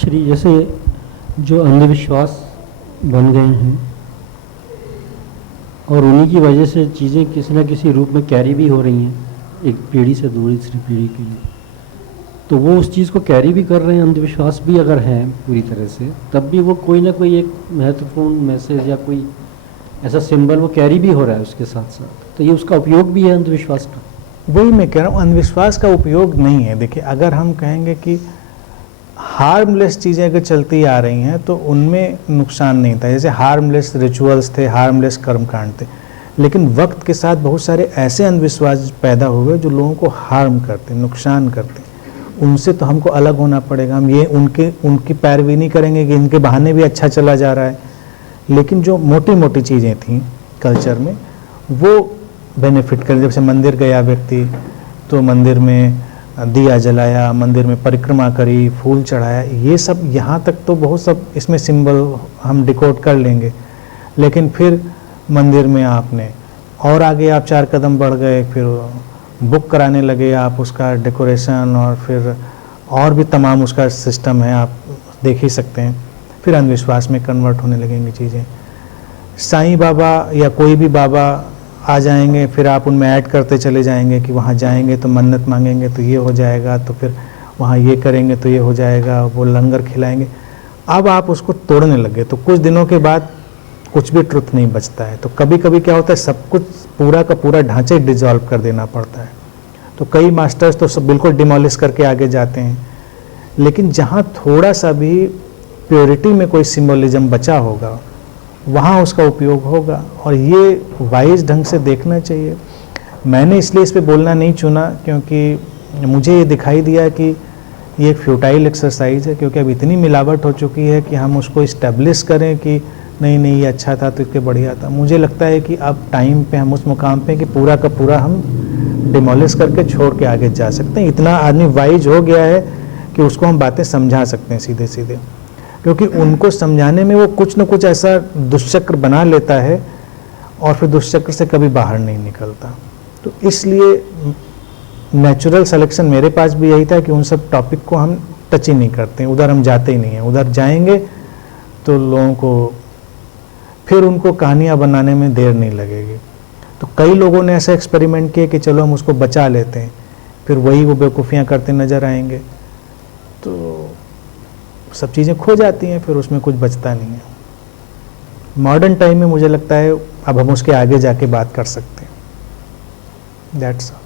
श्री जैसे जो अंधविश्वास बन गए हैं और उन्हीं की वजह से चीज़ें किसी न किसी रूप में कैरी भी हो रही हैं एक पीढ़ी से दूसरी पीढ़ी के लिए, तो वो उस चीज़ को कैरी भी कर रहे हैं। अंधविश्वास भी अगर है पूरी तरह से, तब भी वो कोई ना कोई एक महत्वपूर्ण मैसेज या कोई ऐसा सिंबल वो कैरी भी हो रहा है उसके साथ साथ, तो ये उसका उपयोग भी है अंधविश्वास का। वही मैं कह रहा हूँ, अंधविश्वास का उपयोग नहीं है। देखिए, अगर हम कहेंगे कि हार्मलेस चीज़ें अगर चलती आ रही हैं तो उनमें नुकसान नहीं था, जैसे हार्मलेस रिचुअल्स थे, हार्मलेस कर्मकांड थे, लेकिन वक्त के साथ बहुत सारे ऐसे अंधविश्वास पैदा हुए जो लोगों को हार्म करते, नुकसान करते। उनसे तो हमको अलग होना पड़ेगा। हम ये उनकी पैरवी नहीं करेंगे कि इनके बहाने भी अच्छा चला जा रहा है, लेकिन जो मोटी मोटी चीज़ें थी कल्चर में वो बेनिफिट करें। जैसे मंदिर गया व्यक्ति तो मंदिर में दिया जलाया, मंदिर में परिक्रमा करी, फूल चढ़ाया, ये सब यहाँ तक तो बहुत सब इसमें सिंबल हम डिकोड कर लेंगे। लेकिन फिर मंदिर में आपने और आगे आप 4 कदम बढ़ गए, फिर बुक कराने लगे आप उसका डेकोरेशन, और फिर और भी तमाम उसका सिस्टम है, आप देख ही सकते हैं। फिर अंधविश्वास में कन्वर्ट होने लगेंगी चीज़ें। साईं बाबा या कोई भी बाबा आ जाएंगे, फिर आप उनमें ऐड करते चले जाएंगे कि वहाँ जाएंगे तो मन्नत मांगेंगे तो ये हो जाएगा, तो फिर वहाँ ये करेंगे तो ये हो जाएगा, वो लंगर खिलाएंगे। अब आप उसको तोड़ने लगे तो कुछ दिनों के बाद कुछ भी ट्रुथ नहीं बचता है। तो कभी कभी क्या होता है, सब कुछ पूरा का पूरा ढांचे डिसॉल्व कर देना पड़ता है। तो कई मास्टर्स तो सब बिल्कुल डिमोलिश करके आगे जाते हैं, लेकिन जहाँ थोड़ा सा भी प्योरिटी में कोई सिंबलिज्म बचा होगा वहाँ उसका उपयोग होगा, और ये वाइज ढंग से देखना चाहिए। मैंने इसलिए इस पे बोलना नहीं चुना क्योंकि मुझे ये दिखाई दिया कि ये एक फ्यूटाइल एक्सरसाइज है, क्योंकि अब इतनी मिलावट हो चुकी है कि हम उसको इस्टेब्लिश करें कि नहीं नहीं ये अच्छा था तो इसके बढ़िया था। मुझे लगता है कि अब टाइम पे हम उस मुकाम पे कि पूरा का पूरा हम डिमोलिश करके छोड़ के आगे जा सकते हैं। इतना आदमी वाइज हो गया है कि उसको हम बातें समझा सकते हैं सीधे सीधे, क्योंकि उनको समझाने में वो कुछ न कुछ ऐसा दुष्चक्र बना लेता है और फिर दुष्चक्र से कभी बाहर नहीं निकलता। तो इसलिए नेचुरल सिलेक्शन मेरे पास भी यही था कि उन सब टॉपिक को हम टच ही नहीं करते, उधर हम जाते ही नहीं हैं। उधर जाएंगे तो लोगों को फिर उनको कहानियाँ बनाने में देर नहीं लगेगी। तो कई लोगों ने ऐसा एक्सपेरिमेंट किया कि चलो हम उसको बचा लेते हैं, फिर वही वो बेवकूफ़ियाँ करते नज़र आएंगे, तो सब चीज़ें खो जाती हैं, फिर उसमें कुछ बचता नहीं है। मॉडर्न टाइम में मुझे लगता है अब हम उसके आगे जाके बात कर सकते हैं। That's all.